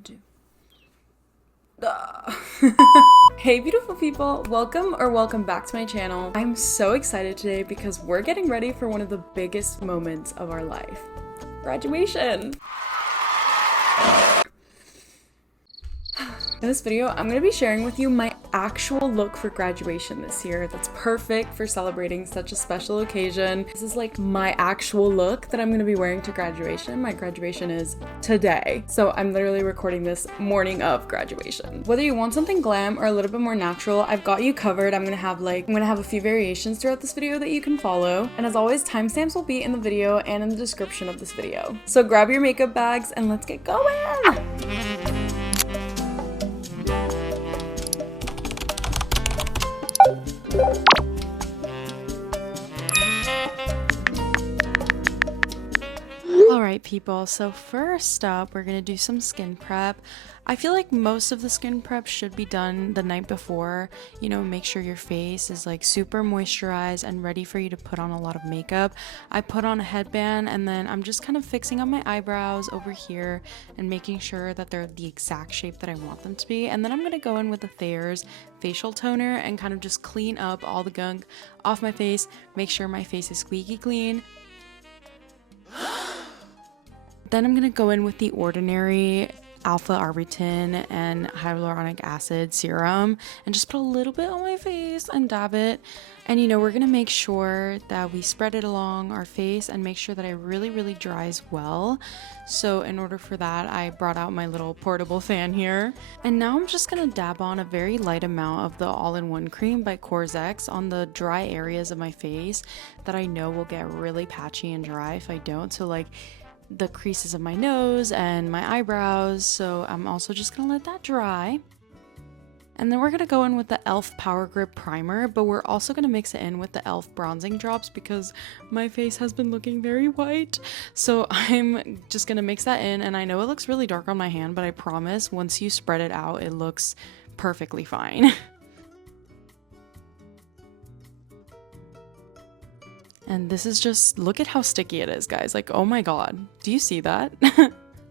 1, 2. Hey beautiful people, welcome back to my channel. I'm so excited today because we're getting ready for one of the biggest moments of our life. Graduation! In this video, I'm going to be sharing with you my actual look for graduation this year that's perfect for celebrating such a special occasion. This is like my actual look that I'm going to be wearing to graduation. My graduation is today, so I'm literally recording this morning of graduation. Whether you want something glam or a little bit more natural, I've got you covered. I'm gonna have a few variations throughout this video that you can follow. And as always, timestamps will be in the video and in the description of this video. So grab your makeup bags and let's get going! Alright people, so first up we're gonna do some skin prep. I feel like most of the skin prep should be done the night before. You know, make sure your face is like super moisturized and ready for you to put on a lot of makeup. I put on a headband and then I'm just kind of fixing up my eyebrows over here and making sure that they're the exact shape that I want them to be. And then I'm gonna go in with the Thayers facial toner and kind of just clean up all the gunk off my face, make sure my face is squeaky clean. Then I'm gonna go in with the Ordinary Alpha Arbutin and hyaluronic acid serum and just put a little bit on my face and dab it. And you know, we're gonna make sure that we spread it along our face and make sure that it really dries well. So in order for that, I brought out my little portable fan here. And now I'm just gonna dab on a very light amount of the all-in-one cream by CORSX on the dry areas of my face that I know will get really patchy and dry if I don't. So like the creases of my nose and my eyebrows, so I'm also just gonna let that dry. And then we're gonna go in with the e.l.f. Power Grip Primer, but we're also gonna mix it in with the e.l.f. Bronzing Drops because my face has been looking very white. So I'm just gonna mix that in, and I know it looks really dark on my hand, but I promise once you spread it out, it looks perfectly fine. And this is just, look at how sticky it is, guys. Like, oh my god. Do you see that?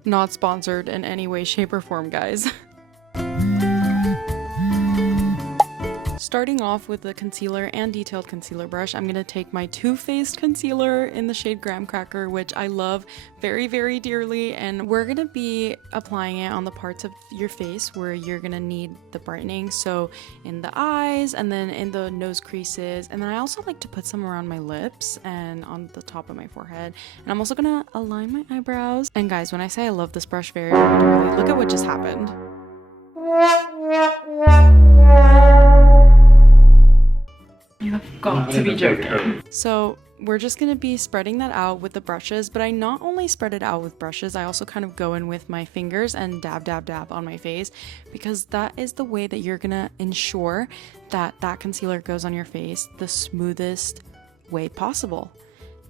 Not sponsored in any way, shape, or form, guys. Starting off with the concealer and detailed concealer brush, I'm going to take my Too Faced concealer in the shade Graham Cracker, which I love very dearly, and we're going to be applying it on the parts of your face where you're going to need the brightening, so in the eyes and then in the nose creases, and then I also like to put some around my lips and on the top of my forehead, and I'm also going to align my eyebrows. And guys, when I say I love this brush very dearly, look at what just happened. You have got to be joking. So we're just going to be spreading that out with the brushes, but I not only spread it out with brushes, I also kind of go in with my fingers and dab on my face, because that is the way that you're going to ensure that that concealer goes on your face the smoothest way possible.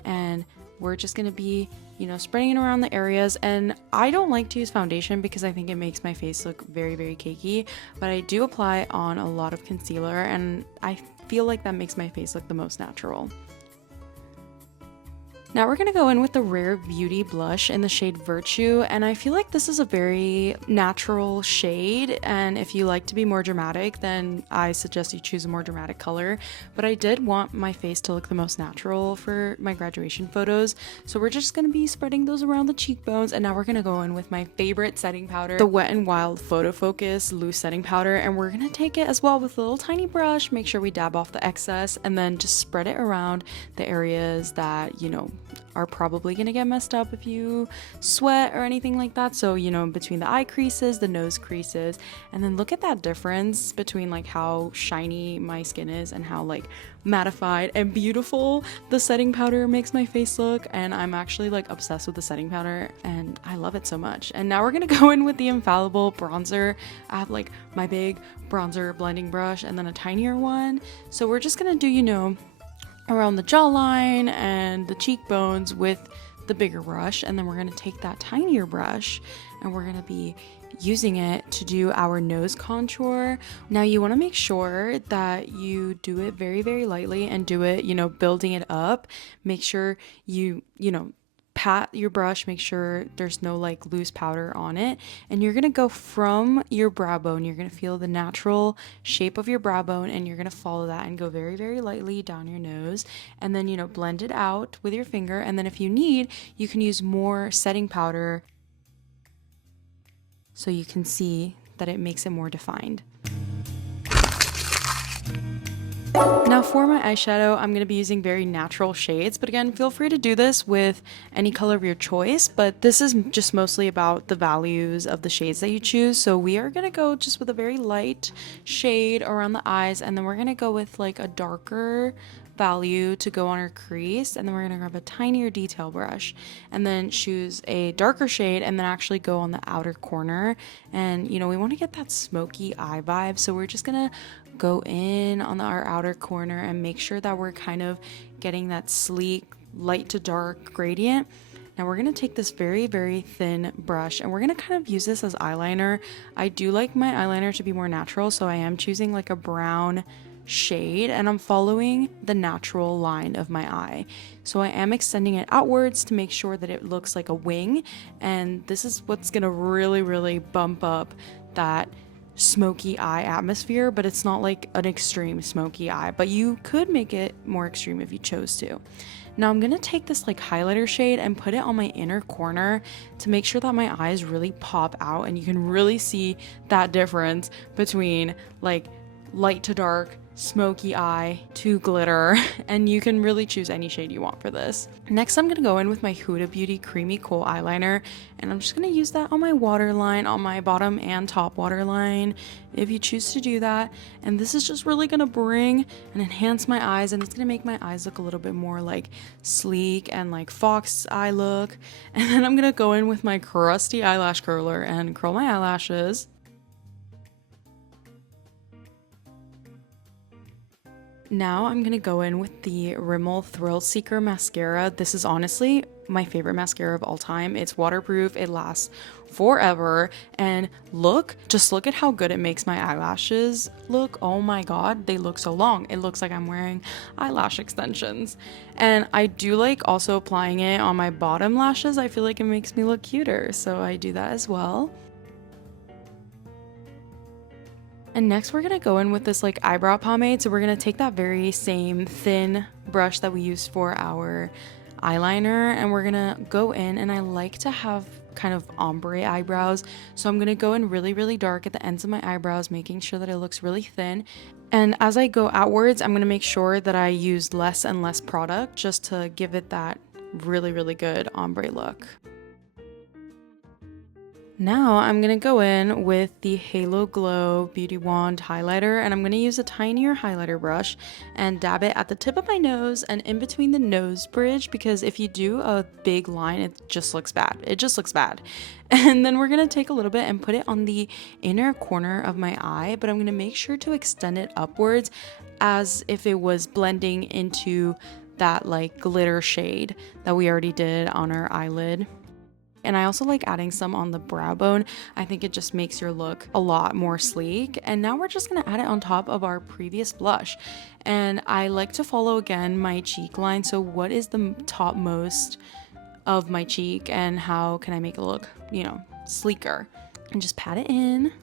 And we're just going to be, you know, spreading it around the areas. And I don't like to use foundation because I think it makes my face look very cakey, but I do apply on a lot of concealer and I feel like that makes my face look the most natural. Now we're gonna go in with the Rare Beauty blush in the shade Virtue, and I feel like this is a very natural shade, and if you like to be more dramatic, then I suggest you choose a more dramatic color, but I did want my face to look the most natural for my graduation photos, so we're just gonna be spreading those around the cheekbones. And now we're gonna go in with my favorite setting powder, the Wet n Wild Photofocus loose setting powder, and we're gonna take it as well with a little tiny brush, make sure we dab off the excess, and then just spread it around the areas that, you know, are probably gonna get messed up if you sweat or anything like that. So, you know, between the eye creases, the nose creases, and then look at that difference between like how shiny my skin is and how like mattified and beautiful the setting powder makes my face look. And I'm actually like obsessed with the setting powder and I love it so much. And now we're gonna go in with the Infallible bronzer. I have like my big bronzer blending brush and then a tinier one, so we're just gonna do, you know, around the jawline and the cheekbones with the bigger brush, and then we're going to take that tinier brush and we're going to be using it to do our nose contour. Now you want to make sure that you do it very lightly and do it, you know, building it up. Make sure you know, pat your brush, make sure there's no like loose powder on it, and you're gonna go from your brow bone. You're gonna feel the natural shape of your brow bone, and you're gonna follow that and go very, very lightly down your nose, and then, you know, blend it out with your finger. And then if you need, you can use more setting powder so you can see that it makes it more defined. Now for my eyeshadow, I'm going to be using very natural shades, but again, feel free to do this with any color of your choice, but this is just mostly about the values of the shades that you choose. So we are going to go just with a very light shade around the eyes, and then we're going to go with like a darker value to go on our crease, and then we're going to grab a tinier detail brush and then choose a darker shade and then actually go on the outer corner. And you know, we want to get that smoky eye vibe, so we're just gonna go in on our outer corner and make sure that we're kind of getting that sleek light to dark gradient. Now we're going to take this very, very thin brush and we're going to kind of use this as eyeliner. I do like my eyeliner to be more natural, so I am choosing like a brown shade and I'm following the natural line of my eye. So I am extending it outwards to make sure that it looks like a wing, and this is what's going to really, really bump up that smoky eye atmosphere, but it's not like an extreme smoky eye, but you could make it more extreme if you chose to. Now I'm gonna take this like highlighter shade and put it on my inner corner to make sure that my eyes really pop out and you can really see that difference between like light to dark, smoky eye to glitter, and you can really choose any shade you want for this. Next, I'm gonna go in with my Huda Beauty Creamy Kohl eyeliner, and I'm just gonna use that on my waterline, on my bottom and top waterline, if you choose to do that. And this is just really gonna bring and enhance my eyes, and it's gonna make my eyes look a little bit more like sleek and like fox eye look. And then I'm gonna go in with my crusty eyelash curler and curl my eyelashes. Now I'm going to go in with the Rimmel Thrillseeker mascara. This is honestly my favorite mascara of all time. It's waterproof, it lasts forever, and just look at how good it makes my eyelashes look. Oh my god, they look so long. It looks like I'm wearing eyelash extensions. And I do like also applying it on my bottom lashes. I feel like it makes me look cuter, so I do that as well. And next we're gonna go in with this like eyebrow pomade. So we're gonna take that very same thin brush that we used for our eyeliner, and we're gonna go in, and I like to have kind of ombre eyebrows. So I'm gonna go in really, really dark at the ends of my eyebrows, making sure that it looks really thin. And as I go outwards, I'm gonna make sure that I use less and less product just to give it that really, really good ombre look. Now I'm going to go in with the Halo Glow Beauty Wand highlighter, and I'm going to use a tinier highlighter brush and dab it at the tip of my nose and in between the nose bridge, because if you do a big line, it just looks bad. It just looks bad. And then we're going to take a little bit and put it on the inner corner of my eye, but I'm going to make sure to extend it upwards as if it was blending into that like glitter shade that we already did on our eyelid. And I also like adding some on the brow bone. I think it just makes your look a lot more sleek. And now we're just gonna add it on top of our previous blush. And I like to follow again my cheek line. So what is the topmost of my cheek and how can I make it look, you know, sleeker? And just pat it in.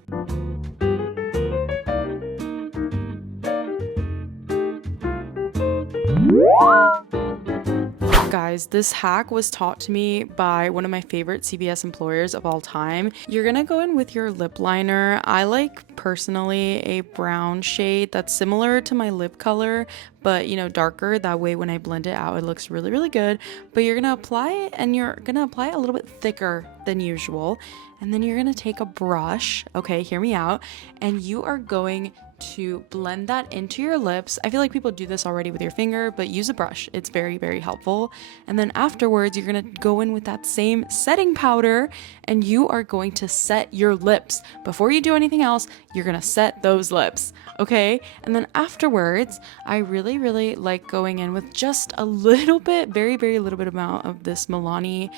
Guys, this hack was taught to me by one of my favorite CVS employers of all time. You're gonna go in with your lip liner. I like personally a brown shade that's similar to my lip color, but you know, darker. That way when I blend it out, it looks really, really good. But you're gonna apply it, and you're gonna apply it a little bit thicker than usual. And then you're gonna take a brush, okay, hear me out, and you are going to blend that into your lips. I feel like people do this already with your finger, but use a brush. It's very, very helpful. And then afterwards, you're gonna go in with that same setting powder, and you are going to set your lips. Before you do anything else, you're gonna set those lips, okay? And then afterwards, I really, really like going in with just a little bit, very, very little bit amount of this Milani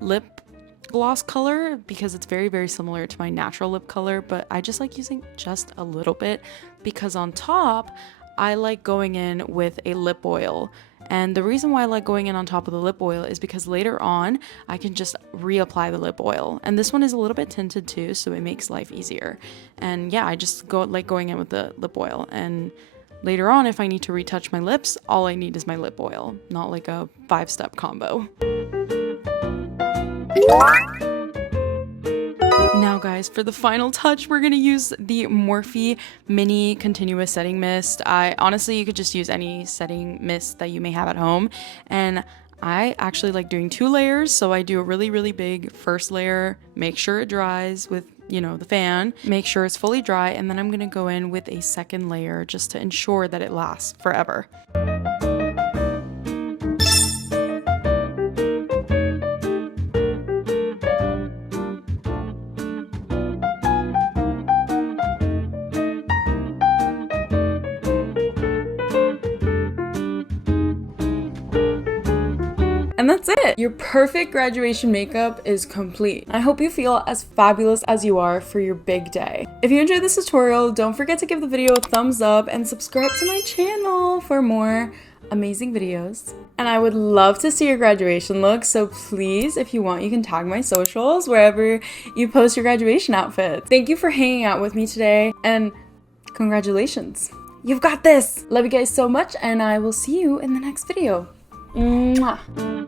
lip gloss color, because it's very, very similar to my natural lip color, but I just like using just a little bit because on top I like going in with a lip oil, And the reason why I like going in on top of the lip oil is because later on I can just reapply the lip oil. And this one is a little bit tinted too, so it makes life easier. And yeah, I just like going in with the lip oil, and later on if I need to retouch my lips, all I need is my lip oil, not like a 5-step combo. Now guys, for the final touch, we're gonna use the Morphe Mini Continuous Setting Mist. Honestly, you could just use any setting mist that you may have at home. And I actually like doing 2 layers, so I do a really big first layer, make sure it dries with, you know, the fan, make sure it's fully dry, and then I'm gonna go in with a second layer just to ensure that it lasts forever. And that's it! Your perfect graduation makeup is complete. I hope you feel as fabulous as you are for your big day. If you enjoyed this tutorial, don't forget to give the video a thumbs up and subscribe to my channel for more amazing videos. And I would love to see your graduation look, so please, if you want, you can tag my socials wherever you post your graduation outfit. Thank you for hanging out with me today, and congratulations! You've got this! Love you guys so much, and I will see you in the next video. Mwah.